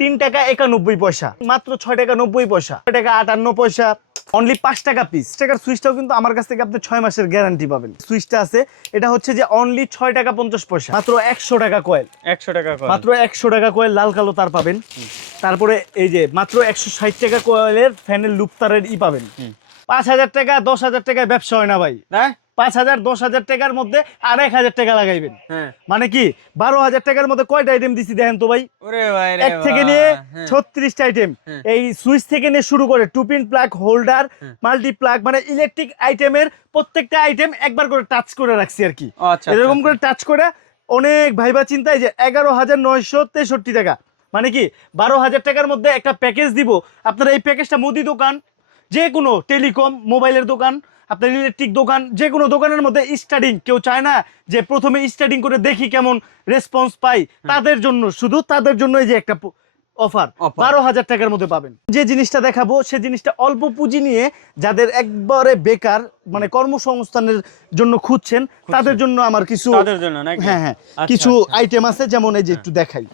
তিন টাকা একানব্বই পয়সা মাত্র ছয় টাকা নব্বই পয়সা ছয় টাকা আটান্ন পয়সা অনলি পাঁচ টাকা পিস টাকার সুইচটাও কিন্তু আমার কাছ থেকে আপনি ছয় মাসের গ্যারান্টি পাবেন। সুইচটা আছে এটা হচ্ছে যে অনলি ছয় টাকা পঞ্চাশ পয়সা মাত্র একশো টাকা কয়েল একশো টাকা মাত্র একশো টাকা কয়েল লাল কালো তার পাবেন। তারপরে এই যে মাত্র একশো ষাট টাকা কয়েলের ফ্যানের লুপ তারের ই পাবেন। পাঁচ হাজার টাকা দশ হাজার টাকায় ব্যবসা হয় না ভাই। হ্যাঁ পাঁচ হাজার দশ হাজার টাকার মধ্যে আর এক হাজার টাকা লাগাইবেন। হ্যাঁ। মানে কি? বারো হাজার টাকার মধ্যে কয়টা আইটেম দিছি দেখেন তো ভাই? এক থেকে নিয়ে হ্যাঁ। ছত্রিশটা আইটেম হ্যাঁ। এই সুইচ থেকে নিয়ে শুরু করে two pin plug holder. Multi plug মানে ইলেকট্রিক আইটেমের প্রত্যেকটা আইটেম একবার করে টাচ করে রাখছি আর কি। আচ্ছা এরকম আচ্ছা, করে টাচ করে অনেক ভাইবা চিন্তায় যে এগারো হাজার নয়শো তেষট্টি টাকা। মানে কি? বারো হাজার টাকার মধ্যে একটা প্যাকেজ দিব। আপনারা এই প্যাকেজটা মুদি দোকান যে কোনো টেলিকম মোবাইলের দোকান আপনার ইলেকট্রিক দোকান যে কোনো দোকানের মধ্যে স্টার্টিং কেউ চায় না যে প্রথমে স্টার্টিং করে দেখি কেমন রেসপন্স পাই। তাদের জন্য শুধু তাদের জন্য এই যে একটা অফার বারো হাজার টাকার মধ্যে পাবেন। যে জিনিসটা দেখাবো সে জিনিসটা অল্প পুঁজি নিয়ে যাদের একবারে বেকার মানে কর্মসংস্থানের জন্য খুঁজছেন তাদের জন্য আমার কিছু হ্যাঁ হ্যাঁ। আচ্ছা, কিছু আচ্ছা। আইটেম আছে যেমন এই যে একটু দেখাই।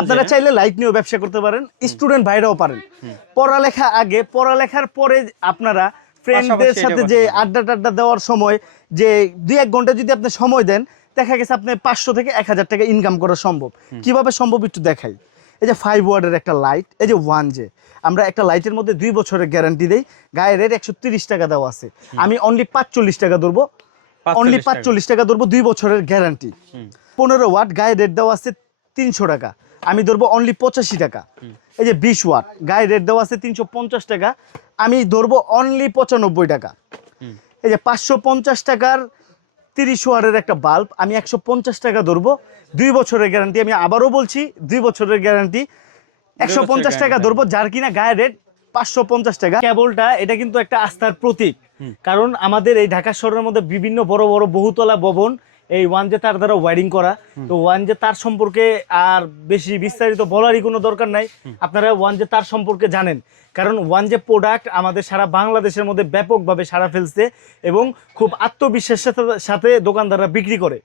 আপনারা চাইলে লাইট নিয়েও ব্যবসা করতে পারেন স্টুডেন্ট ভাইরাও পারেন। পড়ালেখা আগে পড়ালেখার পরে আপনারা ফ্রেন্ডদের সাথে যে আড্ডা টাড্ডা দেওয়ার সময় যে দুই এক ঘণ্টা যদি আপনি সময় দেন দেখা গেছে আপনি পাঁচশো থেকে এক হাজার টাকা ইনকাম করা সম্ভব। কীভাবে সম্ভব একটু দেখাই। এই যে ফাইভ ওয়ার্ডের একটা লাইট এই যে ওয়ান জে আমরা একটা লাইটের মধ্যে দুই বছরের গ্যারান্টি দেই গায়ের রেট একশো তিরিশ টাকা দেওয়া আছে। আমি অনলি পাঁচচল্লিশ টাকা ধরবো অনলি পাঁচচল্লিশ টাকা ধরবো দুই বছরের গ্যারান্টি পনেরো ওয়াট গায়ে রেট দেওয়া আছে তিনশো টাকা। আমি ধরবো অনলি পঁচাশি টাকা। এই যে বিশ ওয়াট গায়ে রেট দেওয়া আছে তিনশো পঞ্চাশ টাকা। আমি ধরবো অনলি পঁচানব্বই টাকা। এই যে পাঁচশো পঞ্চাশ টাকার তিরিশ ওয়ারের একটা বাল্ব আমি একশো পঞ্চাশ টাকা ধরবো। দুই বছরের গ্যারান্টি আমি আবারও বলছি দুই বছরের গ্যারান্টি একশো পঞ্চাশ টাকা ধরবো যার কিনা গায়ে রেট পাঁচশো পঞ্চাশ টাকা। কেবলটা এটা কিন্তু একটা আস্থার প্রতীক। কারণ আমাদের এই ঢাকা শহরের মধ্যে বিভিন্ন বড় বড় বহুতলা ভবন এই ওয়ান জে তার দ্বারা ওয়ারিং করা তো ওয়ান জে তার সম্পর্কে আর বেশি বিস্তারিত বলারই কোনো দরকার নাই। আপনারা ওয়ান জে তার সম্পর্কে জানেন কারণ ওয়ান জে প্রোডাক্ট আমাদের সারা বাংলাদেশের মধ্যে ব্যাপকভাবে সারা ফেলছে এবং খুব আত্মবিশ্বাসের সাথে- দোকানদাররা বিক্রি করে।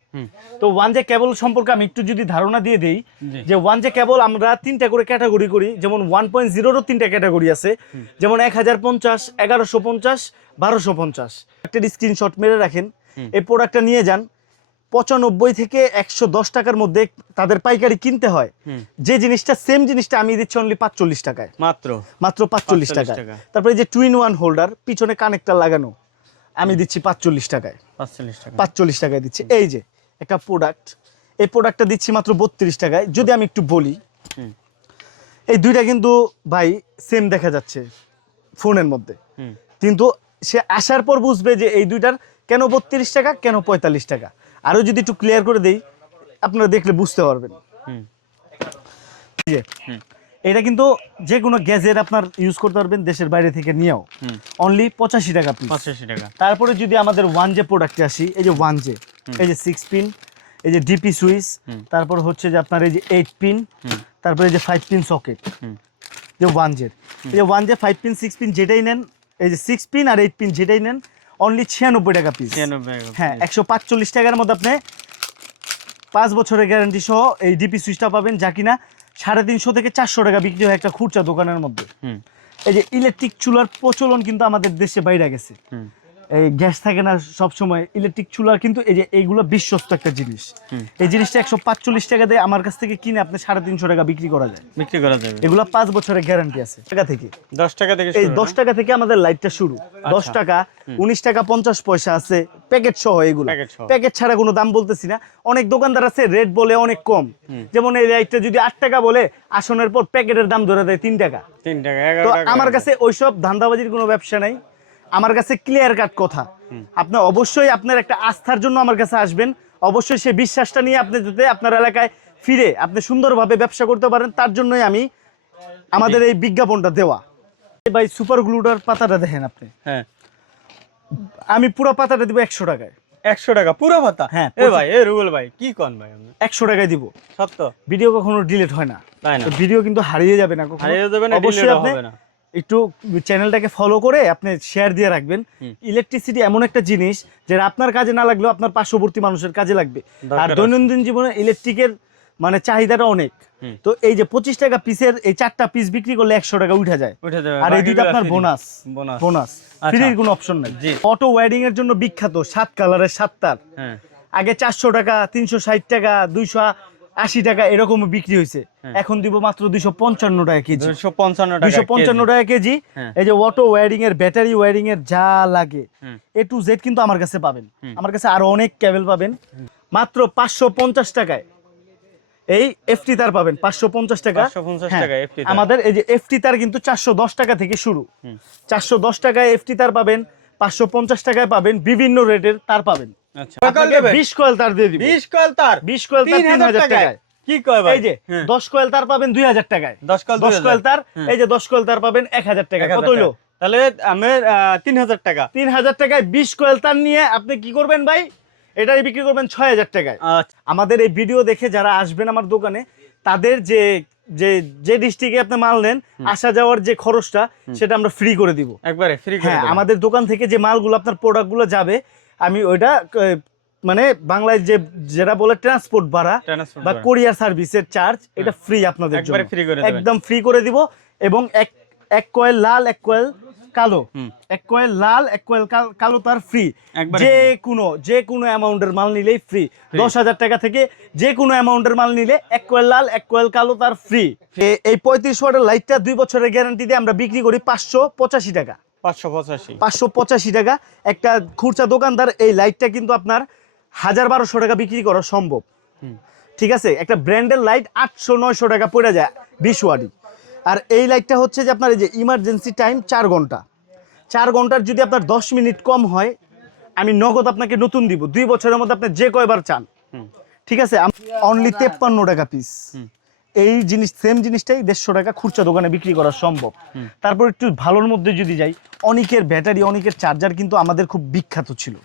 তো ওয়ান জে কেবল সম্পর্কে আমি একটু যদি ধারণা দিয়ে দিই যে ওয়ান জে কেবল আমরা তিনটা করে ক্যাটাগরি করি যেমন ওয়ান পয়েন্ট জিরোরও তিনটা ক্যাটাগরি আছে যেমন এক হাজার পঞ্চাশ এগারোশো পঞ্চাশ বারোশো পঞ্চাশ। একটা স্ক্রিনশট মেরে রাখেন। এই প্রোডাক্টটা নিয়ে যান। পঁচানব্বই থেকে একশো দশ টাকার মধ্যে তাদের পাইকারি কিনতে হয়। যে জিনিসটা সেম জিনিসটা আমি দিচ্ছি অনলি পাঁচচল্লিশ টাকায়। মাত্র? মাত্র পাঁচচল্লিশ 45 টাকা। তারপরে যে টুইন ওয়ান হোল্ডার পিছনে কানেক্টার লাগানো আমি দিচ্ছি পাঁচচল্লিশ টাকায়। পাঁচচল্লিশ টাকা। টাকায় দিচ্ছি। এই যে একটা প্রোডাক্ট এই প্রোডাক্টটা দিচ্ছি মাত্র বত্রিশ টাকায়। যদি আমি একটু বলি এই দুইটা কিন্তু ভাই সেম দেখা যাচ্ছে ফোনের মধ্যে। কিন্তু সে আসার পর বুঝবে যে এই দুইটার কেন বত্রিশ টাকা কেন পঁয়তাল্লিশ টাকা। আরও যদি একটু ক্লিয়ার করে দেই আপনারা দেখলে বুঝতে পারবেন। এটা কিন্তু যে কোনো গ্যাজেট আপনার ইউজ করতে পারবেন দেশের বাইরে থেকে নিয়েও। অনলি পঁচাশি টাকা পঁচাশি টাকা। তারপরে যদি আমাদের ওয়ান জে প্রোডাক্টে আসি এই যে ওয়ান জে এই যে সিক্স পিন এই যে ডিপি সুইচ তারপর হচ্ছে যে আপনার এই যে এইট পিন তারপরে এই যে ফাইভ পিন সকেট যে ওয়ান জের এই যে one J five pin six pin যেটাই নেন এই যে সিক্স পিন আর এইট পিন যেটাই নেন অনলি ছিয়ানব্বই টাকা পিস হ্যাঁ একশো পাঁচচল্লিশ টাকার মধ্যে আপনি পাঁচ বছরের গ্যারান্টি সহ এই ডিপি সুইচটা পাবেন যা কিনা সাড়ে তিনশো থেকে চারশো টাকা বিক্রি হয় একটা খুচরা দোকানের মধ্যে। এই যে ইলেকট্রিক চুলার প্রচলন কিন্তু আমাদের দেশে বাইরে গেছে। এই গ্যাস থাকে না সব সময় ইলেকট্রিক চুলার কিন্তু এই যে এইগুলো বিশ্বস্ত একটা জিনিস। এই জিনিসটা একশো পাঁচচল্লিশ টাকা দিয়ে আমার কাছ থেকে কিনে আপনি সাড়ে তিনশো টাকা বিক্রি করা যায়। বিক্রি করা যাবে। এগুলো পাঁচ বছরের গ্যারান্টি আছে। টাকা থেকে। দশ টাকা থেকে এই দশ? টাকা থেকে আমাদের লাইটটা শুরু। দশ টাকা উনিশ টাকা পঞ্চাশ পয়সা আছে প্যাকেট সহ এগুলো। প্যাকেট ছাড়া কোনো দাম বলতেছি না। অনেক দোকানদার আছে রেট বলে অনেক কম। যেমন এই লাইটটা যদি আট টাকা বলে আসনের পর প্যাকেটের দাম ধরে দেয় তিন টাকা। তিন টাকা তো আমার কাছে ওইসব ধান্দাবাজির কোনো ব্যবসা নাই। আমার কাছে ক্লিয়ার কাট কথা। আপনি অবশ্যই আপনার একটা আস্থার জন্য আমার কাছে আসবেন। অবশ্যই সেই বিশ্বাসটা নিয়ে আপনি যাতে আপনার এলাকায় ফিরে আপনি সুন্দরভাবে ব্যবসা করতে পারেন তার জন্যই আমি আমাদের এই বিজ্ঞাপনটা দেওয়া। ভাই সুপার গ্লুটার পাতাটা দেখেন আপনি। হ্যাঁ। আমি পুরো পাতাটা দিব একশো টাকায়। একশো টাকা পুরো ভাতা হ্যাঁ, এ ভাই এ রুবেল ভাই কি কন ভাই একশো টাকায় দিব। সত্য। ভিডিও কখনো ডিলিট হয় না। ভিডিও কিন্তু হারিয়ে যাবে না হারিয়ে যাবে না অবশ্যই হবে না। একটু চ্যানেলটাকে ফলো করে আপনি শেয়ার দিয়ে রাখবেন। ইলেকট্রিসিটি এমন একটা জিনিস যেটা আপনার কাজে না লাগলেও আপনার পার্শ্ববর্তী মানুষের কাজে লাগবে। আর দৈনন্দিন জীবনে ইলেকট্রিকের মানে চাহিদাটা অনেক। তো এই যে পঁচিশ টাকা পিসের এই চারটা পিস বিক্রি করলে একশো টাকা উঠে যায়। আর এই দুইটা আপনার বোনাস বোনাস। ফ্রির কোনো অপশন নাই। অটো ওয়ারিং এর জন্য বিখ্যাত সাত কালারের সাত তার আগে চারশো টাকা তিনশো ষাট টাকা দুইশো আশি টাকা এরকম বিক্রি হয়েছে। হ্যাঁ। এখন দিব মাত্র দুইশো পঞ্চান্ন টাকা কেজি। পঞ্চান্ন দুইশো পঞ্চান্ন টাকা কেজি। হ্যাঁ। এই যে অটো ওয়ারিং এর ব্যাটারি ওয়ারিং এর যা লাগে এ টু জেড কিন্তু আমার কাছে পাবেন। আমার কাছে আরও অনেক কেবল পাবেন। মাত্র পাঁচশো পঞ্চাশ টাকায়। এই এফটি তার পাবেন পাঁচশো পঞ্চাশ টাকা। 550 হ্যাঁ। আমাদের এই যে এফটি তার কিন্তু চারশো দশ টাকা থেকে শুরু। চারশো দশ টাকায় এফটি তার পাবেন পাঁচশো পঞ্চাশ টাকায় পাবেন বিভিন্ন রেটের তার পাবেন। আচ্ছা। আপনাকে বিশ কয়েল তার দিয়ে দিব। বিশ কয়েল তার। বিশ কয়েল তার তিন হাজার টাকায়। কি কয় ভাই? এই যে। দশ কয়েল তার পাবেন দুই হাজার টাকায়। দশ কয়েল দশ কয়েল তার। এই যে দশ কয়েল তার পাবেন এক হাজার টাকা কত হইল? তাহলে আমি তিন হাজার টাকা। তিন হাজার টাকায় বিশ কয়েল তার নিয়ে আপনি কি করবেন ভাই? এটাই বিক্রি করবেন ছয় হাজার টাকায়। আচ্ছা। আমাদের এই ভিডিও দেখে যারা আসবেন আমার দোকানে তাদের যে যে যে ডিস্ট্রিক্টে আপনি মাল নেন আসা যাওয়ার যে খরচটা সেটা আমরা ফ্রি করে দিব। একবারে ফ্রি হ্যাঁ আমাদের দোকান থেকে যে মালগুলো আপনার প্রোডাক্টগুলো যাবে আমি ওইটা মানে বাংলায় যে যেটা বলে ট্রান্সপোর্ট ভাড়া বা কোরিয়ার সার্ভিসের চার্জ এটা ফ্রি আপনাদের জন্য। একদম ফ্রি করে দিব এবং এক এক কয়েল লাল এক কয়েল কালো। এক কয়েল লাল এক কয়েল কালো তার ফ্রি যে কোনো যে কোনো অ্যামাউন্টের মাল নিলেই ফ্রি দশ হাজার টাকা থেকে যে কোনো অ্যামাউন্টের মাল নিলে এক কয়েল লাল এক কয়েল কালো তার ফ্রি এই পঁয়ত্রিশ ওয়াটের লাইটটা দুই বছরের গ্যারান্টি দিয়ে আমরা বিক্রি করি পাঁচশো পঁচাশি টাকা। পাঁচশো পঁচাশি। টাকা। একটা খুচরা দোকানদার এই লাইটটা কিন্তু আপনার হাজার বারোশো টাকা বিক্রি করা সম্ভব। ঠিক আছে? একটা ব্র্যান্ডের লাইট আটশো নয়শো টাকা পড়ে যায় বিশ ওয়ারি আর এই লাইটটা হচ্ছে যে আপনার এই যে ইমার্জেন্সি টাইম চার ঘণ্টা। চার ঘণ্টার যদি আপনার দশ মিনিট কম হয় আমি নগদ আপনাকে নতুন দিব। দুই বছরের মধ্যে আপনি যে কয়বার চান। ঠিক আছে? অনলি তেপ্পান্ন টাকা পিস। এই জিনিস সেম জিনিসটাই দেড়শো টাকা খুচরা দোকানে বিক্রি করা সম্ভব। তারপর একটু ভালোর মধ্যে যদি যাই অনেকের ব্যাটারি অনেকের চার্জার কিন্তু আমাদের খুব বিখ্যাত ছিল।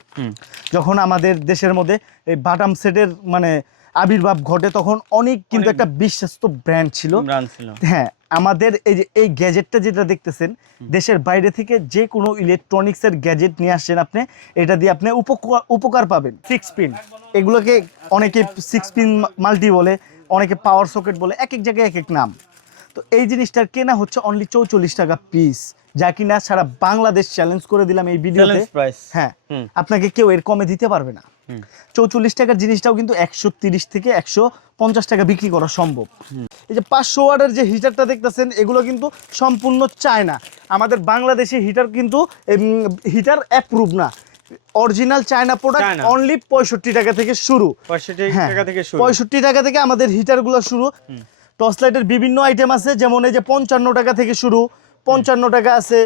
যখন আমাদের দেশের মধ্যে এই বাটাম সেটের মানে আবির্ভাব ঘটে তখন অনেক কিন্তু একটা বিশ্বস্ত ব্র্যান্ড ছিল। হ্যাঁ আমাদের এই যে এই গ্যাজেটটা যেটা দেখতেছেন দেশের বাইরে থেকে যে কোনো ইলেকট্রনিক্সের গ্যাজেট নিয়ে আসছেন আপনি এটা দিয়ে আপনি উপকার উপকার পাবেন। সিক্স পিন এগুলোকে অনেকে সিক্স পিন মাল্টি বলে। অনেকে পাওয়ার সকেট বলে এক এক জায়গায় এক এক নাম। তো এই জিনিসটার কেনা হচ্ছে অনলি চৌচল্লিশ টাকা পিস যা কিনা সারা বাংলাদেশ চ্যালেঞ্জ করে দিলাম এই ভিডিওতে হ্যাঁ আপনাকে কেউ এর কমে দিতে পারবে না। চৌচল্লিশ টাকার জিনিসটাও কিন্তু একশো তিরিশ থেকে একশো পঞ্চাশ টাকা বিক্রি করা সম্ভব। এই যে পাঁচশো ওয়ার্ডের যে হিটারটা দেখতেছেন এগুলো কিন্তু সম্পূর্ণ চায় না আমাদের বাংলাদেশে হিটার কিন্তু হিটার অ্যাপ্রুভ না। অরিজিনাল চায়না প্রোডাক্ট অনলি পঁয়ষট্টি টাকা থেকে শুরু। পঁয়ষট্টি হ্যাঁ, টাকা থেকে শুরু। পঁয়ষট্টি টাকা থেকে আমাদের হিটারগুলো শুরু। টর্চ লাইটের বিভিন্ন আইটেম আছে যেমন এই যে পঞ্চান্ন টাকা থেকে শুরু পঞ্চান্ন টাকা আছে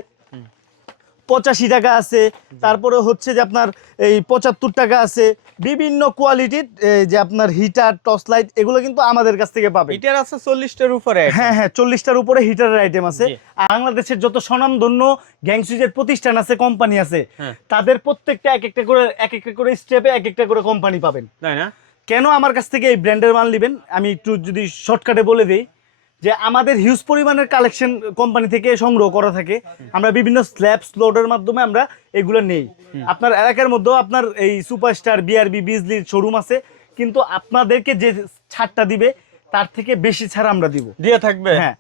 পঁচাশি টাকা আছে তারপরে হচ্ছে যে আপনার এই পঁচাত্তর টাকা আছে। বিভিন্ন কোয়ালিটির যে আপনার হিটার টর্চ লাইট এগুলো কিন্তু আমাদের কাছ থেকে পাবে এটার আছে চল্লিশটার উপরে হ্যাঁ হ্যাঁ চল্লিশটার উপরে হিটারের আইটেম আছে। আর বাংলাদেশের যত স্বনামধন্য গ্যাংসুইজের প্রতিষ্ঠান আছে কোম্পানি আছে হ্যাঁ। তাদের প্রত্যেকটা এক একটা করে এক একটা করে স্টেপে এক একটা করে কোম্পানি পাবেন। তাই না? কেন আমার কাছ থেকে এই ব্র্যান্ডের মাল নেবেন? আমি একটু যদি শর্টকাটে বলে দিই। যে আমাদের হিউজ পরিমাণের কালেকশন কোম্পানি থেকে সংগ্রহ করা থাকে। আমরা বিভিন্ন স্ল্যাব স্লোডের মাধ্যমে আমরা এগুলো নেই। আপনার এলাকার মধ্যেও আপনার এই সুপারস্টার বিআরবি বিজলির শোরুম আছে। কিন্তু আপনাদেরকে যে ছাড়টা দিবে তার থেকে বেশি ছাড় আমরা দিব। দিয়ে থাকবে হ্যাঁ।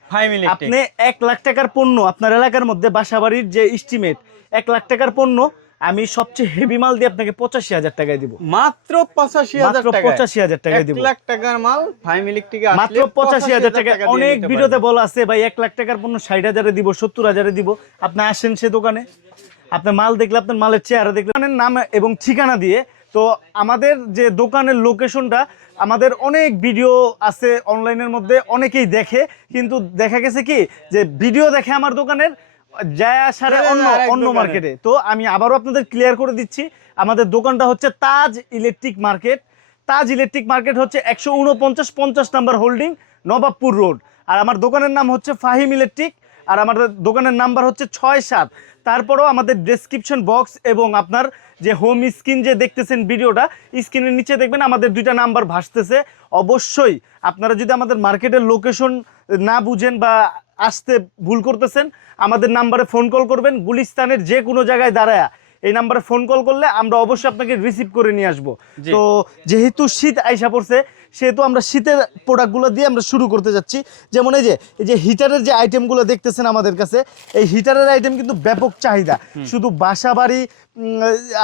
আপনি এক লাখ টাকার পণ্য আপনার এলাকার মধ্যে বাসাবাড়ির যে এস্টিমেট এক লাখ টাকার পণ্য আমি সবচেয়ে হেভি মাল দিয়ে আপনাকে পঁচাশি হাজার টাকায় দিব। মাত্র পঁচাশি হাজার পঁচাশি হাজার টাকায় দিব। লাখ টাকার মাল ফাইভ মিনিট থেকে মাত্র পঁচাশি হাজার টাকা অনেক ভিডিওতে বলা আছে ভাই এক লাখ টাকার পণ্য ষাট হাজারে দিব সত্তর হাজারে দিব। আপনি আসেন সে দোকানে। আপনার মাল দেখলে আপনার মালের চেহারা দেখলে নাম এবং ঠিকানা দিয়ে তো আমাদের যে দোকানের লোকেশনটা আমাদের অনেক ভিডিও আছে অনলাইনের মধ্যে অনেকেই দেখে কিন্তু দেখা গেছে কি যে ভিডিও দেখে আমার দোকানের যায় আসারে অন্য অন্য মার্কেটে তো আমি আবারও আপনাদের ক্লিয়ার করে দিচ্ছি আমাদের দোকানটা হচ্ছে Taj electric market Taj electric market হচ্ছে একশো উনপঞ্চাশ পঞ্চাশ নাম্বার হোল্ডিং নবাবপুর রোড আর আমার দোকানের নাম হচ্ছে ফাহিম ইলেকট্রিক আর আমাদের দোকানের নাম্বার হচ্ছে ছয় সাত। তারপরেও আমাদের ডেসক্রিপশন বক্স এবং আপনার যে হোম স্ক্রিন যে দেখতেছেন ভিডিওটা স্ক্রিনের নিচে দেখবেন আমাদের দুইটা নাম্বার ভাসতেছে। অবশ্যই আপনারা যদি আমাদের মার্কেটের লোকেশন না বুঝেন বা আসতে ভুল করতেছেন আমাদের নাম্বারে ফোন কল করবেন গুলিস্তানের যে কোনো জায়গায় দাঁড়ায় এই নাম্বারে ফোন কল করলে আমরা অবশ্যই আপনাকে রিসিভ করে নিয়ে আসব। তো যেহেতু শীত আইসা পড়ছে সেহেতু আমরা শীতের প্রোডাক্টগুলো দিয়ে আমরা শুরু করতে যাচ্ছি। যেমন এই যে এই যে হিটারের যে আইটেমগুলো দেখতেছেন আমাদের কাছে এই হিটারের আইটেম কিন্তু ব্যাপক চাহিদা। শুধু বাসা বাড়ি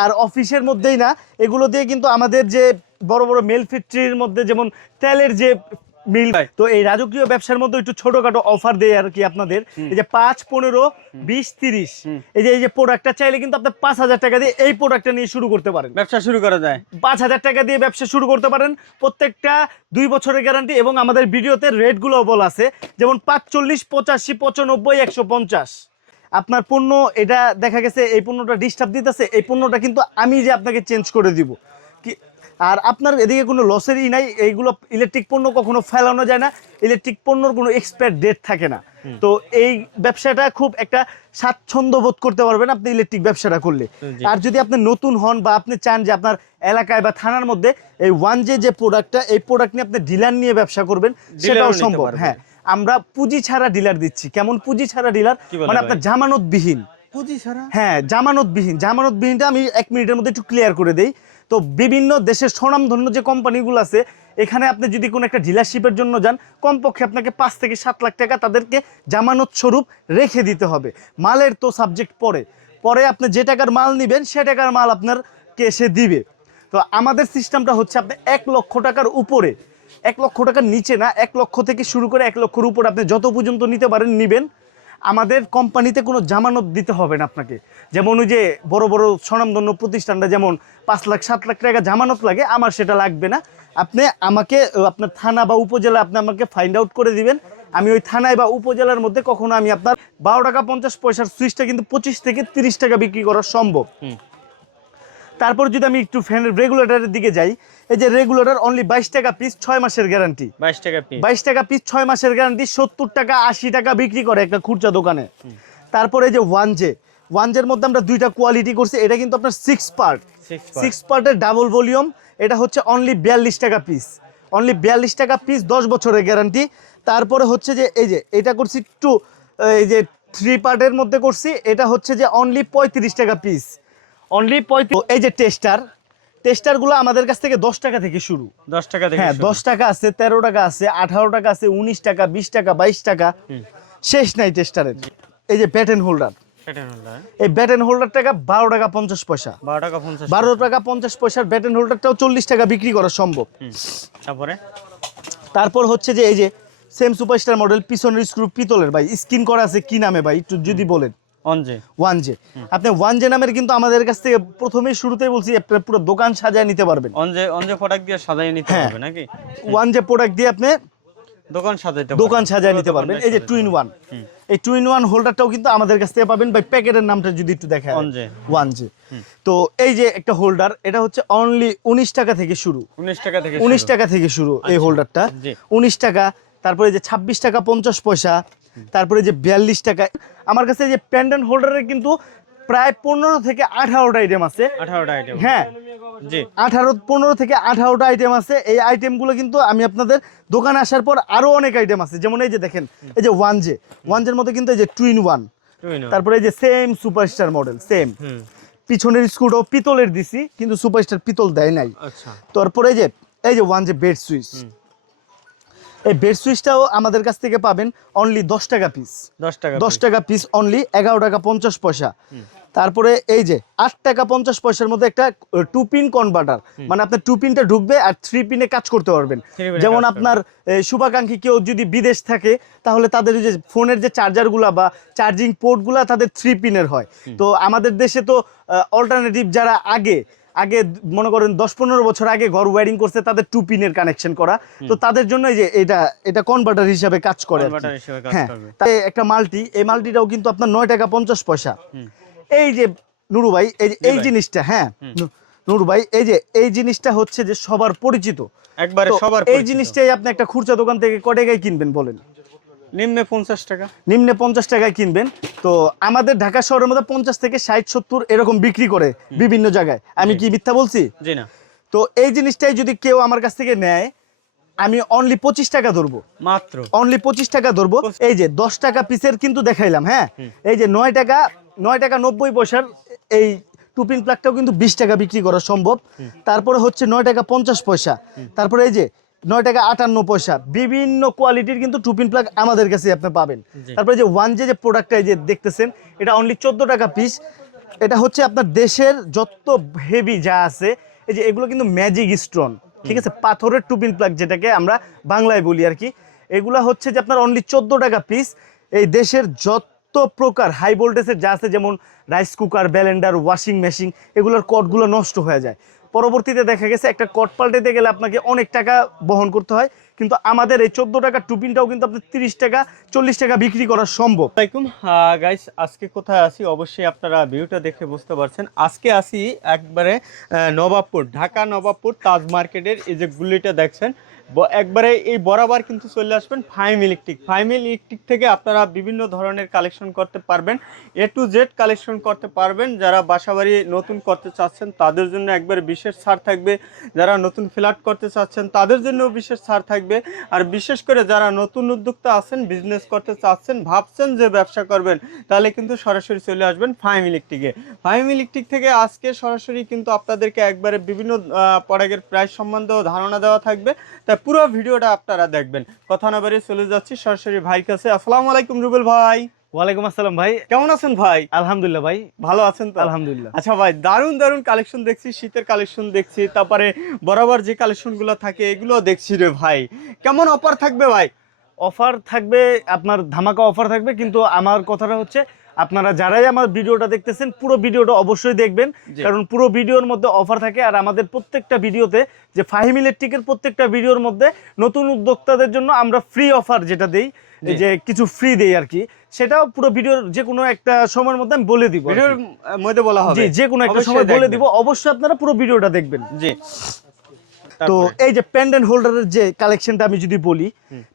আর অফিসের মধ্যেই না এগুলো দিয়ে কিন্তু আমাদের যে বড় বড় মেল ফ্যাক্টরির মধ্যে যেমন তেলের যে মিল. তো এই রাজকীয় ব্যবসার মধ্যে একটু ছোটখাটো অফার দেয় আর কি আপনাদের। এই যে পাঁচ পনেরো বিশ তিরিশ। এই যে এই যে প্রোডাক্টটা চাইলে কিন্তু আপনি পাঁচ হাজার টাকা দিয়ে এই প্রোডাক্টটা নিয়ে শুরু করতে পারেন। ব্যবসা শুরু করা যায়। পাঁচ হাজার টাকা দিয়ে ব্যবসা শুরু করতে পারেন। প্রত্যেকটা দুই বছরের গ্যারান্টি এবং আমাদের ভিডিওতে রেটগুলো বলা আছে। যেমন পাঁচচল্লিশ পঁচাশি পঁচানব্বই একশো পঞ্চাশ। আপনার পণ্য এটা দেখা গেছে এই পণ্যটা ডিস্টার্ব দিতেছে এই পণ্যটা কিন্তু আমি যে আপনাকে চেঞ্জ করে দিব। কি আর আপনার এদিকে কোনো লসেরই নাই এইগুলো ইলেকট্রিক পণ্য কখনো ফেলানো যায় না ইলেকট্রিক পণ্যর কোনো এক্সপায়ার ডেট থাকে না। তো এই ব্যবসাটা খুব একটা স্বাচ্ছন্দ্য বোধ করতে পারবেন আপনি ইলেকট্রিক ব্যবসাটা করলে। আর যদি আপনি নতুন হন বা আপনি চান যে আপনার এলাকায় বা থানার মধ্যে এই ওয়ান জে যে প্রোডাক্টটা এই প্রোডাক্ট নিয়ে আপনি ডিলার নিয়ে ব্যবসা করবেন সেটাও সম্ভব হ্যাঁ। আমরা পুঁজি ছাড়া ডিলার দিচ্ছি। কেমন পুঁজি ছাড়া ডিলার মানে আপনার জামানতবিহীন পুঁজি ছাড়া? হ্যাঁ জামানতবিহীন জামানতবিহীনটা আমি এক মিনিটের মধ্যে একটু ক্লিয়ার করে দেই। তো বিভিন্ন দেশের স্বনামধন্য যে কোম্পানিগুলো আছে, এখানে আপনি যদি কোনো একটা ডিলারশিপের জন্য যান, কমপক্ষে আপনাকে পাঁচ থেকে সাত লাখ টাকা তাদেরকে জামানত স্বরূপ রেখে দিতে হবে। মালের তো সাবজেক্ট পরে। পরে আপনি যে টাকার মাল নেবেন, সে টাকার মাল আপনার কে সে দিবে। তো আমাদের সিস্টেমটা হচ্ছে আপনি এক লক্ষ টাকার উপরে। এক লক্ষ টাকার নিচে না, এক লক্ষ থেকে শুরু করে এক লক্ষর উপরে আপনি যত পর্যন্ত নিতে পারেন, নিবেন। আমাদের কোম্পানিতে কোনো জামানত দিতে হবে না আপনাকে। যেমন ওই যে বড় বড় স্বনামধন্য প্রতিষ্ঠানটা যেমন পাঁচ লাখ, সাত লাখ টাকা জামানত লাগে, আমার সেটা লাগবে না। আপনি আমাকে আপনার থানা বা উপজেলা আপনি আমাকে ফাইন্ড আউট করে দিবেন। আমি ওই থানায় বা উপজেলার মধ্যে কখনো আমি আপনার বারো টাকা পঞ্চাশ পয়সার সুইচটা কিন্তু পঁচিশ থেকে তিরিশ টাকা বিক্রি করা সম্ভব। তারপর যদি আমি একটু ফ্যানের রেগুলেটরের দিকে যাই এই যে রেগুলেটর অনলি বাইশ টাকা পিস ছয় মাসের গ্যারান্টি বাইশ টাকা পিস বাইশ টাকা পিস ছয় মাসের গ্যারান্টি সত্তর টাকা আশি টাকা বিক্রি করে একটা খুচরা দোকানে। তারপরে যে ওয়ান জে ওয়ান জের মধ্যে আমরা দুইটা কোয়ালিটি করছি এটা কিন্তু আপনার সিক্স পার্ট সিক্স পার্টের ডাবল ভলিউম এটা হচ্ছে অনলি বিয়াল্লিশ টাকা পিস অনলি বিয়াল্লিশ টাকা পিস দশ বছরের গ্যারান্টি তারপরে হচ্ছে যে এই যে এটা করছি একটু এই যে থ্রি পার্টের মধ্যে করছি এটা হচ্ছে যে অনলি পঁয়ত্রিশ টাকা পিস অনলি পঁয়ত্রিশ এই যে টেস্টার টেস্টারগুলো আমাদের কাছ থেকে দশ টাকা থেকে শুরু। দশ টাকা থেকে হ্যাঁ দশ টাকা আছে তেরো টাকা আছে আঠারো টাকা আছে উনিশ টাকা বিশ টাকা বাইশ টাকা। শেষ নাই টেস্টারের এই যে ব্যাটেন হোল্ডার? এই ব্যাটেন হোল্ডার টাকা বারো টাকা পঞ্চাশ পয়সা। বারো টাকা পঞ্চাশ বারো টাকা পঞ্চাশ পয়সার ব্যাটেন হোল্ডারটাও চল্লিশ টাকা বিক্রি করা সম্ভব। তারপরে? তারপর হচ্ছে যে এই যে সেম সুপারস্টার মডেল পিছনের স্ক্রু পিতলের ভাই স্কিন করা আছে কি নামে ভাই একটু যদি বলেন। ওয়ান জে আপনি ওয়ান জে নামের কিন্তু আমাদের কাছ থেকে প্রথমেই শুরুতেই বলছি আপনার পুরো দোকান সাজায় নিতে পারবেন। অনজে অনজে প্রোডাক্ট দিয়ে সাজাই নিতে হ্যাঁ। নাকি? ওয়ান জে প্রোডাক্ট দিয়ে আপনি দোকান সাজাইতে দোকান সাজায় নিতে পারবেন। এই যে two in one two in one one হোল্ডারটাও কিন্তু আমাদের কাছ থেকে পাবেন। ভাই প্যাকেটের নামটা যদি একটু দেখা One J। ওয়ান জে তো এই যে একটা হোল্ডার এটা হচ্ছে অনলি উনিশ টাকা থেকে শুরু। উনিশ টাকা থেকে উনিশ। টাকা থেকে শুরু এই হোল্ডারটা জি। উনিশ টাকা তারপরে যে ছাব্বিশ টাকা পঞ্চাশ পয়সা তারপরে যে বিয়াল্লিশ টাকা আমার কাছে যে প্যান্ডেন্ট হোল্ডারের কিন্তু প্রায় পনেরো থেকে আঠারোটা আইটেম আছে। আঠারোটা আইটেম হ্যাঁ। জি। আঠারো পনেরো থেকে আঠারোটা আইটেম আছে। এই আইটেমগুলো কিন্তু আমি আপনাদের দোকানে আসার পর আরও অনেক আইটেম আছে। যেমন এই যে দেখেন এই যে ওয়ান জে। ওয়ান জের মধ্যে কিন্তু এই যে টুইন ওয়ান তারপরে এই যে সেম সুপারস্টার মডেল সেম পিছনের স্ক্রুটাও পিতলের দিছি কিন্তু সুপারস্টার পিতল দেয় নাই। আচ্ছা। তারপরে এই যে এই যে ওয়ান জে বেড সুইচ এই বেড সুইচটাও আমাদের কাছ থেকে পাবেন অনলি দশ টাকা পিস দশ টাকা দশ টাকা পিস অনলি এগারো টাকা পঞ্চাশ পয়সা। তারপরে এই যে আট টাকা পঞ্চাশ পয়সার মধ্যে একটা টু পিন কনভার্টার মানে আপনার টু পিনটা ঢুকবে আর থ্রি পিনে কাজ করতে পারবেন। যেমন আপনার শুভাকাঙ্ক্ষী কেউ যদি বিদেশ থাকে তাহলে তাদের যে ফোনের যে চার্জারগুলা বা চার্জিং পোর্টগুলা তাদের থ্রি পিনের হয়। তো আমাদের দেশে তো অল্টারনেটিভ যারা আগে আগে মনে করেন দশ পনেরো বছর আগে ঘর ওয়ারিং করছে তাদের টু পিনের কানেকশন করা। তো তাদের জন্য এই যে এটা এটা কনভার্টার হিসাবে কাজ করে হ্যাঁ তাই একটা মাল্টি এই মাল্টিটাও কিন্তু আপনার নয় টাকা পঞ্চাশ পয়সা। এই যে নুরু ভাই এই যে এই জিনিসটা হ্যাঁ নুরু ভাই এই যে এই জিনিসটা হচ্ছে যে সবার পরিচিত। একবারে সবার এই জিনিসটাই আপনি একটা খুচরা দোকান থেকে ক টাকায় কিনবেন বলেন। নিম্নে পঞ্চাশ টাকা। নিম্নে পঞ্চাশ টাকায় কিনবেন। তো আমাদের ঢাকা শহরের মধ্যে পঞ্চাশ থেকে ষাট সত্তর এরকম বিক্রি করে বিভিন্ন জায়গায়। আমি কি মিথ্যা বলছি? জি না। তো এই জিনিসটাই যদি কেউ আমার কাছ থেকে নেয় আমি অনলি পঁচিশ টাকা ধরবো। মাত্র। অনলি পঁচিশ টাকা ধরবো। এই যে দশ টাকা পিসের কিন্তু দেখাইলাম হ্যাঁ? এই যে নয় টাকা নয় টাকা নব্বই পয়সার এই টুপিন প্লাগটাও কিন্তু বিশ টাকা বিক্রি করা সম্ভব। তারপরে হচ্ছে নয় টাকা পঞ্চাশ পয়সা। তারপরে এই যে নয় টাকা আটান্ন পয়সা। বিভিন্ন কোয়ালিটির কিন্তু টুপিন প্লাগ আমাদের কাছে আপনি পাবেন। তারপরে যে ওয়ান যে যে প্রোডাক্টটা যে দেখতেছেন এটা অনলি চোদ্দ টাকা পিস এটা হচ্ছে আপনার দেশের যত হেভি যা আছে এই যে এগুলো কিন্তু ম্যাজিক স্টোন ঠিক আছে? পাথরের টুপিন প্লাগ যেটাকে আমরা বাংলায় বলি আর কি। এগুলা হচ্ছে যে আপনার অনলি চোদ্দ টাকা পিস এই দেশের যত প্রকার হাই ভোল্টেজের যা আছে যেমন rice cooker blender washing machine এগুলোর কটগুলো নষ্ট হয়ে যায়। পরবর্তীতে দেখা গেছে একটা কট পাল্টাতে গেলে আপনাকে অনেক টাকা বহন করতে হয়। কিন্তু আমাদের এই চোদ্দ টাকা টুপিনটাও কিন্তু আপনি তিরিশ টাকা, চল্লিশ টাকা বিক্রি করা সম্ভব। আসসালামাইকুম গাইস আজকে কোথায় আসি অবশ্যই আপনারা ভিউটা দেখে বুঝতে পারছেন। আজকে আসি একবারে নবাবপুর, ঢাকা নবাবপুর তাজ মার্কেটের এই যে গুলিটা দেখছেন একবারে এই বরাবর কিন্তু চলে আসবেন ফাইম ইলেকট্রিক ফাইম ইলেকট্রিক থেকে আপনারা বিভিন্ন ধরনের কালেকশন করতে পারবেন। এ টু জেড কালেকশন করতে পারবেন। যারা বাসাবাড়ি নতুন করতে চাচ্ছেন, তাদের জন্য একবারে বিশেষ ছাড় থাকবে। যারা নতুন ফ্ল্যাট করতে চাচ্ছেন, তাদের জন্য বিশেষ ছাড় থাকবে। আর বিশেষ করে যারা নতুন উদ্যোক্তা আছেন বিজনেস করতে চাচ্ছেন, ভাবছেন যে ব্যবসা করবেন, তাহলে কিন্তু সরাসরি চলে আসবেন ফাইম ইলেকট্রিকে ফাইম ইলেকট্রিক থেকে আজকে সরাসরি কিন্তু আপনাদেরকে একবারে বিভিন্ন প্রোডাক্টের প্রাইস সম্বন্ধেও ধারণা দেওয়া থাকবে। তাই পুরো ভিডিওটা আপনারা দেখবেন। কথা না বাড়িয়ে চলে যাচ্ছি সরাসরি ভাই কাছে। আসসালামু আলাইকুম রুবেল ভাই। ওয়ালাইকুম আসসালাম ভাই। কেমন আছেন ভাই? আলহামদুলিল্লাহ ভাই। ভালো আছেন তো? আলহামদুলিল্লাহ। আচ্ছা ভাই দারুণ দারুণ কালেকশন দেখছি শীতের কালেকশন দেখছি তারপরে বরাবর যে কালেকশনগুলো থাকে এগুলো দেখছি রে ভাই। কেমন অফার থাকবে ভাই? অফার থাকবে আপনার ধামাকা অফার থাকবে কিন্তু আমার কথাটা হচ্ছে আপনারা যারাই আমার ভিডিওটা দেখতেছেন পুরো ভিডিওটা অবশ্যই দেখবেন। কারণ পুরো ভিডিওর মধ্যে অফার থাকে আর আমাদের প্রত্যেকটা ভিডিওতে যে ফাহিম ইলেকট্রিকের প্রত্যেকটা ভিডিওর মধ্যে নতুন উদ্যোক্তাদের জন্য আমরা ফ্রি অফার যেটা দেই যে কিছু ফ্রি দেই আর কি সেটাও পুরো ভিডিওর যে কোনো একটা সময়ের মধ্যে আমি বলে দিব ভিডিওর মধ্যে বলা হবে। যে কোনো একটা সময় বলে। দিব অবশ্যই আপনারা পুরো ভিডিওটা দেখবেন। জি। তো? এই যে প্যান্ডেন্ট হোল্ডারের যে কালেকশনটা আমি যদি বলি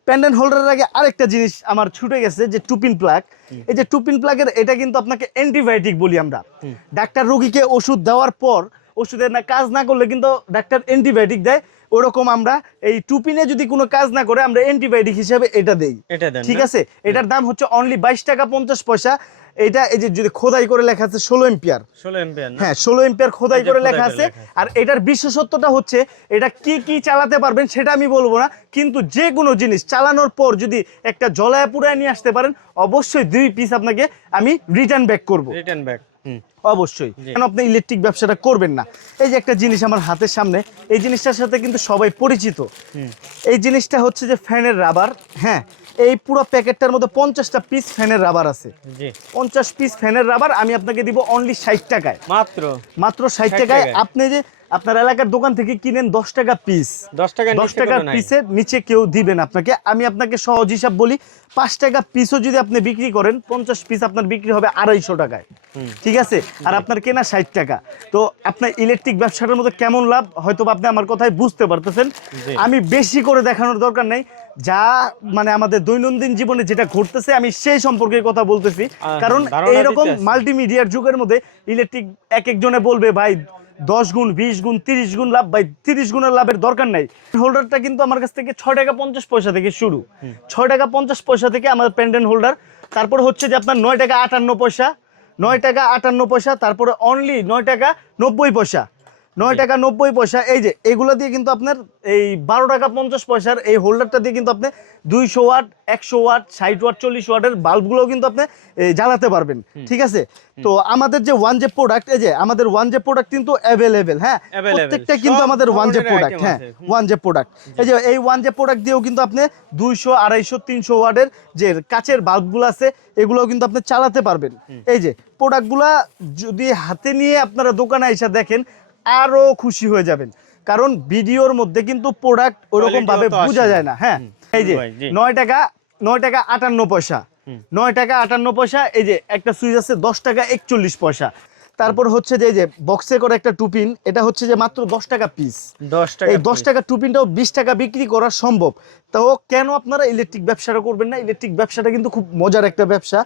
প্যান্ডেন্ট হোল্ডারের আগে আরেকটা জিনিস আমার ছুটে গেছে যে টুপিন প্লাগ এই যে টুপিন প্লাগের এটা কিন্তু আপনাকে অ্যান্টিবায়োটিক বলি আমরা। ডাক্তার রোগীকে ওষুধ দেওয়ার পর ওষুধের না কাজ না করলে কিন্তু ডাক্তার অ্যান্টিবায়োটিক দেয়। ওরকম আমরা এই টুপিনে যদি কোনো কাজ না করে আমরা অ্যান্টিবায়োটিক হিসেবে এটা দেই। এটা ঠিক আছে? এটার দাম হচ্ছে অনলি বাইশ টাকা পঞ্চাশ পয়সা। এটা এই যে যদি খোদাই করে লেখা আছে ষোলো এম্পিয়ার 16 এমপিআর না? হ্যাঁ ষোলো এম্পিয়ার খোদাই করে লেখা আছে। আর এটার বিশেষত্বটা হচ্ছে এটা কি কি চালাতে পারবেন সেটা আমি বলব না। কিন্তু যে কোনো জিনিস চালানোর পর যদি একটা জলায় পুরায় নিয়ে আসতে পারেন অবশ্যই দুই পিস আপনাকে আমি রিটার্ন ব্যাক করব। রিটার্ন ব্যাক অবশ্যই। কেন আপনি ইলেকট্রিক ব্যবসাটা করবেন না। এই যে একটা জিনিস আমার হাতের সামনে এই জিনিসটার সাথে কিন্তু সবাই পরিচিত। এই জিনিসটা হচ্ছে যে ফ্যানের রাবার হ্যাঁ? এই পুরো প্যাকেটটার মধ্যে পঞ্চাশটা পিস ফ্যানের রাবার আছে। পঞ্চাশ পিস ফ্যানের রাবার আমি আপনাকে দিব অনলি ষাট টাকায়। মাত্র? মাত্র ষাট টাকায়। আপনি যে আপনার এলাকার দোকান থেকে কিনেন দশ টাকা পিস 10 টাকা দশ টাকার পিসের নিচে কেউ দিবেন আপনাকে। আমি আপনাকে সহজ হিসাব বলি পাঁচ টাকা পিসও যদি আপনি বিক্রি করেন পঞ্চাশ পিস আপনার বিক্রি হবে আড়াইশো টাকায়। ঠিক আছে? আর আপনার কেনা ষাট টাকা। তো আপনার ইলেকট্রিক ব্যবসাটার মধ্যে কেমন লাভ? হয়তো বা আপনি আমার কথায় বুঝতে পারতেছেন। আমি বেশি করে দেখানোর দরকার নেই। যা মানে আমাদের দৈনন্দিন জীবনে যেটা ঘটতেছে আমি সেই সম্পর্কে কথা বলতেছি। কারণ এইরকম মাল্টিমিডিয়ার যুগের মধ্যে ইলেকট্রিক এক একজনে বলবে ভাই দশ গুণ বিশ গুণ তিরিশ গুণ লাভ ভাই তিরিশ গুণের লাভের দরকার নাই। হোল্ডারটা কিন্তু আমার কাছ থেকে ছয় টাকা পঞ্চাশ পয়সা থেকে শুরু। ছয় টাকা পঞ্চাশ পয়সা থেকে আমার পেন্ডেন্ট হোল্ডার তারপর হচ্ছে যে আপনার নয় টাকা আটান্ন পয়সা নয় টাকা আটান্ন পয়সা তারপরে অনলি নয় টাকা নব্বই পয়সা। নয় টাকা নব্বই পয়সা। এই যে এগুলো দিয়ে কিন্তু আপনার এই বারো টাকা পঞ্চাশ পয়সার এই হোল্ডারটা দিয়ে কিন্তু আপনি দুইশো ওয়াট একশো ওয়াট ষাট ওয়াট চল্লিশ ওয়াটের বাল্বগুলোও কিন্তু আপনি জ্বালাতে পারবেন। ঠিক আছে? তো আমাদের যে ওয়ান যে প্রোডাক্ট এই যে আমাদের ওয়ান যে প্রোডাক্ট কিন্তু অ্যাভেলেবেল হ্যাঁ? প্রত্যেকটা কিন্তু আমাদের ওয়ান ধরনের প্রোডাক্ট হ্যাঁ ওয়ান যে প্রোডাক্ট এই যে এই ওয়ান যে প্রোডাক্ট দিয়েও কিন্তু আপনি দুইশো আড়াইশো তিনশো ওয়াটের যে কাচের বাল্বগুলো আছে এগুলোও কিন্তু আপনি চালাতে পারবেন। এই যে প্রোডাক্টগুলা যদি হাতে নিয়ে আপনারা দোকানে এসে দেখেন আরও খুশি হয়ে যাবেন। কারণ ভিডিওর মধ্যে কিন্তু প্রোডাক্ট ওরকম ভাবে বোঝা যায় না হ্যাঁ? এই যে নয় টাকা নয় টাকা আটান্ন পয়সা। নয় টাকা আটান্ন পয়সা এই যে একটা সুইচ আছে দশ টাকা একচল্লিশ পয়সা। তারপর হচ্ছে যে এই যে বক্সে করে একটা টুপিন এটা হচ্ছে যে মাত্র দশ টাকা পিস 10 টাকা এই দশ টাকা টুপিনটাও বিশ টাকা বিক্রি করা সম্ভব। তাও কেন আপনারা ইলেকট্রিক ব্যবসাটা করবেন না? ইলেকট্রিক ব্যবসাটা কিন্তু খুব মজার একটা ব্যবসা।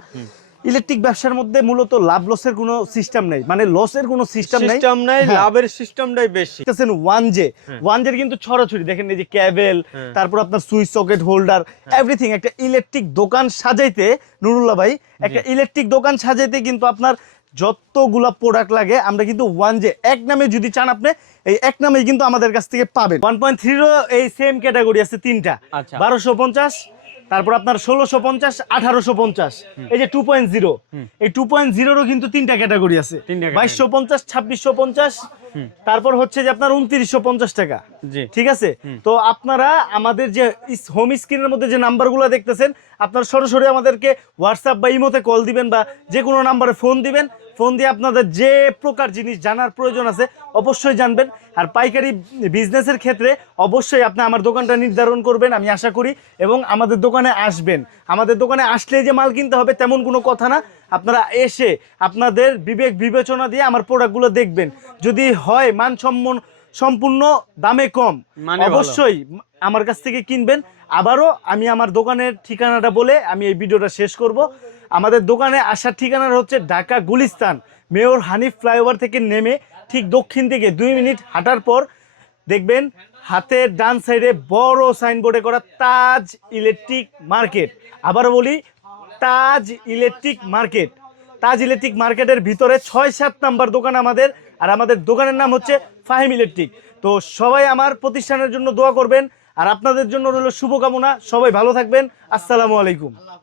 ইলেকট্রিক ব্যবসার মধ্যে মূলত লাভ লসের কোনো সিস্টেম নেই। মানে লসের কোনো সিস্টেম নেই। সিস্টেম নাই হ্যাঁ। লাভের সিস্টেমটাই বেশি। দেখতেছেন ওয়ান জে ওয়ান জের কিন্তু ছড়াছড়ি। দেখেন এই যে ক্যাবেল হ্যাঁ। তারপর আপনার সুইচ সকেট হোল্ডার এভরিথিং একটা ইলেকট্রিক দোকান সাজাইতে নুরুল্লাহ ভাই একটা ইলেকট্রিক দোকান সাজাইতে কিন্তু আপনার যতগুলা প্রোডাক্ট লাগে আমরা কিন্তু ওয়ান যে এক নামে যদি চান আপনি এই এক নামেই কিন্তু আমাদের কাছ থেকে পাবেন। ওয়ান পয়েন্ট থ্রিরও এই সেম ক্যাটাগরি আছে তিনটা। আচ্ছা। বারোশো পঞ্চাশ তারপর আপনার ষোলোশো পঞ্চাশ আঠারোশো পঞ্চাশ। এই যে টু পয়েন্ট জিরো এই টু পয়েন্ট জিরোরও কিন্তু তিনটা ক্যাটাগরি আছে। বাইশশো পঞ্চাশ ছাব্বিশশো পঞ্চাশ তারপর হচ্ছে যে আপনার উনত্রিশশো পঞ্চাশ টাকা। ঠিক আছে? তো আপনারা আমাদের যে হোম স্ক্রিনের মধ্যে যে নাম্বারগুলো দেখতেছেন আপনারা সরাসরি আমাদেরকে হোয়াটসঅ্যাপ বা ইমোতে কল দিবেন বা যে কোনো নাম্বারে ফোন দিবেন। ফোন দিয়ে আপনাদের যে প্রকার জিনিস জানার প্রয়োজন আছে অবশ্যই জানবেন। আর পাইকারি বিজনেসের ক্ষেত্রে অবশ্যই আপনি আমার দোকানটা নির্ধারণ করবেন আমি আশা করি এবং আমাদের দোকানে আসবেন। আমাদের দোকানে আসলে যে মাল কিনতে হবে তেমন কোনো কথা না। আপনারা এসে আপনাদের বিবেক বিবেচনা দিয়ে আমার প্রোডাক্টগুলো দেখবেন। যদি হয় মানসম্মন সম্পূর্ণ দামে কম মানে অবশ্যই আমার কাছ থেকে কিনবেন। আবারও আমি আমার দোকানের ঠিকানাটা বলে আমি এই ভিডিওটা শেষ করব। আমাদের দোকানে আসার ঠিকানাটা হচ্ছে ঢাকা গুলিস্তান। মেয়র হানিফ ফ্লাইওভার থেকে নেমে ঠিক দক্ষিণ থেকে দুই মিনিট হাঁটার পর দেখবেন হাতের ডান সাইডে বড় সাইনবোর্ডে করা তাজ ইলেকট্রিক মার্কেট। আবারও বলি, Taj electric market. Taj electric মার্কেটের ভিতরে ছয় সাত নাম্বার দোকান আমাদের, আর আমাদের দোকানের নাম হচ্ছে ফাহিম ইলেকট্রিক। তো সবাই আমার প্রতিষ্ঠানের জন্য দোয়া করবেন, আর আপনাদের জন্য রইল শুভকামনা। সবাই ভালো থাকবেন। আসসালামু আলাইকুম।